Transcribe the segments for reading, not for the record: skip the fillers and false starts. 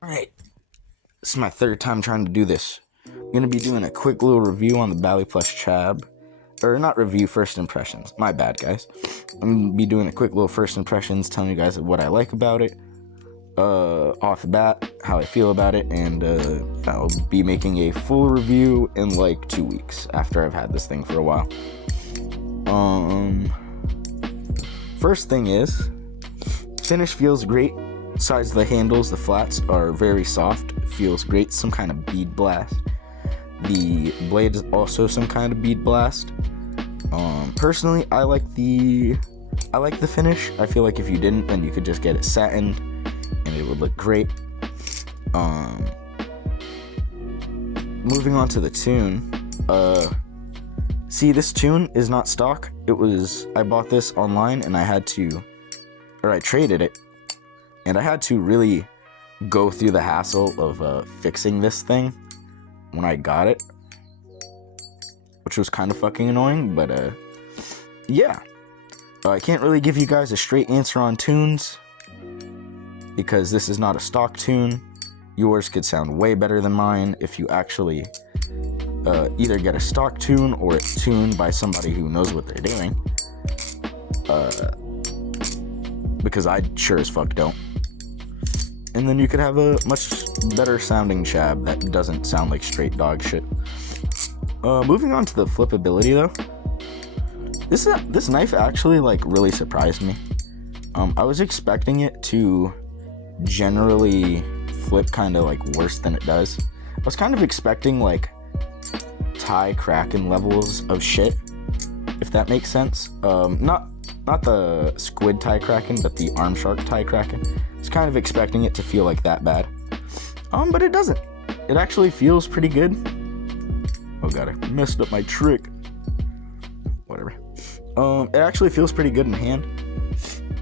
Alright, this is my third time trying to do this. I'm going to be doing a quick little review on the baliplus chab. Or not review, first impressions. My bad, guys. I'm going to be doing a quick little first impressions, telling you guys what I like about it. Off the bat, how I feel about it, and I'll be making a full review in like 2 weeks after I've had this thing for a while. First thing is, finish feels great. Besides the handles, the flats are very soft. Feels great. Some kind of bead blast. The blade is also some kind of bead blast. Personally, I like the finish. I feel like if you didn't, then you could just get it satin, and it would look great. Moving on to the tune. See, this tune is not stock. I bought this online, and I traded it. And I had to really go through the hassle of fixing this thing when I got it, which was kind of fucking annoying, but yeah. I can't really give you guys a straight answer on tunes, because this is not a stock tune. Yours could sound way better than mine if you actually either get a stock tune or it's tuned by somebody who knows what they're doing. Because I sure as fuck don't. And then you could have a much better sounding chab that doesn't sound like straight dog shit. Moving on to the flippability though. This knife actually like really surprised me. I was expecting it to generally flip kind of like worse than it does. I was kind of expecting like tie kraken levels of shit, if that makes sense. Not the squid tie kraken, but the arm shark tie kraken. I was kind of expecting it to feel like that bad. But it doesn't. It actually feels pretty good. Oh god, I messed up my trick. Whatever. It actually feels pretty good in hand.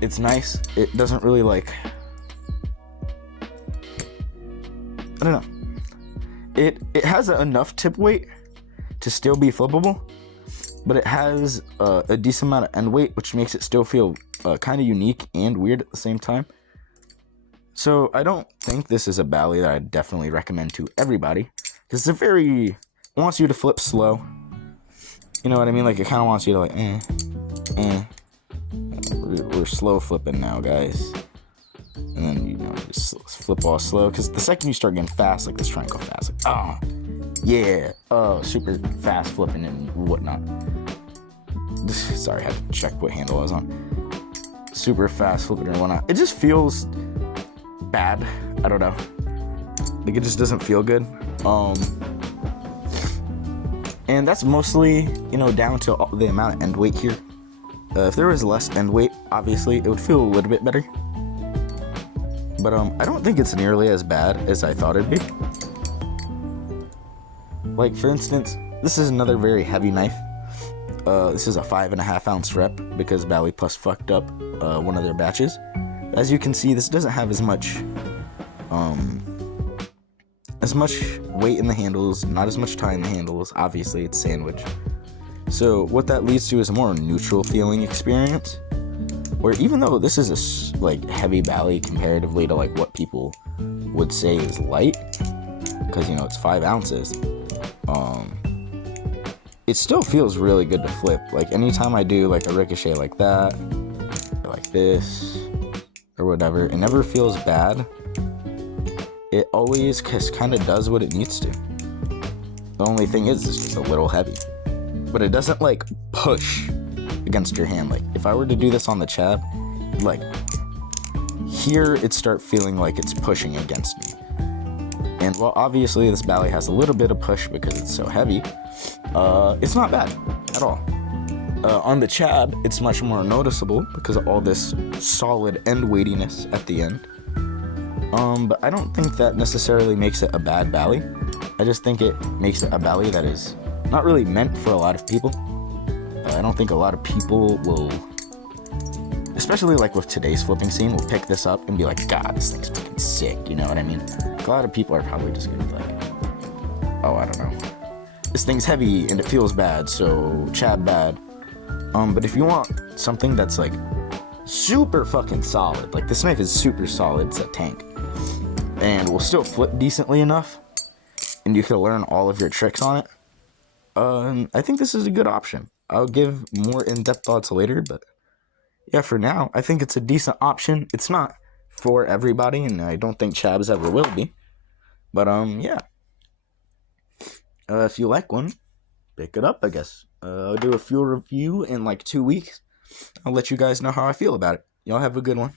It's nice. It doesn't really like... I don't know. It has enough tip weight to still be flippable, but it has a decent amount of end weight, which makes it still feel kind of unique and weird at the same time. So I don't think this is a bally that I'd definitely recommend to everybody, because it wants you to flip slow. You know what I mean? Like, it kind of wants you to like, we're slow flipping now, guys. And then, you know, just flip all slow, because the second you start getting fast, like, let's try and go fast. Like, yeah, super fast flipping and whatnot. Sorry, I had to check what handle I was on. Super fast flipping and whatnot. It just feels bad. I don't know. Like, it just doesn't feel good. And that's mostly, you know, down to the amount of end weight here. If there was less end weight, obviously, it would feel a little bit better. But I don't think it's nearly as bad as I thought it'd be. Like, for instance, this is another very heavy knife. This is a 5.5 ounce rep because baliplus fucked up one of their batches. As you can see, this doesn't have as much weight in the handles, not as much tie in the handles. Obviously, it's sandwich. So what that leads to is a more neutral feeling experience. Where even though this is a like heavy bally comparatively to like what people would say is light, because you know it's 5 ounces. It still feels really good to flip. Like, anytime I do like a ricochet like that, or like this, or whatever, it never feels bad. It always kind of does what it needs to. The only thing is, it's just a little heavy. But it doesn't like push against your hand. Like, if I were to do this on the chab, like, here it'd start feeling like it's pushing against me. And while obviously this bally has a little bit of push because it's so heavy, it's not bad at all. On the chab, it's much more noticeable because of all this solid end weightiness at the end. But I don't think that necessarily makes it a bad bally. I just think it makes it a bally that is not really meant for a lot of people. I don't think a lot of people will, especially like with today's flipping scene, will pick this up and be like, God, this thing's fucking sick, you know what I mean? A lot of people are probably just gonna be like, oh, I don't know, this thing's heavy and it feels bad, so chab bad. But if you want something that's like super fucking solid, like this knife is super solid, it's a tank. and will still flip decently enough, and you can learn all of your tricks on it, I think this is a good option. I'll give more in-depth thoughts later, but yeah, for now, I think it's a decent option. It's not for everybody, and I don't think chabs ever will be. But yeah. If you like one, pick it up, I guess. I'll do a fuel review in like 2 weeks. I'll let you guys know how I feel about it. Y'all have a good one.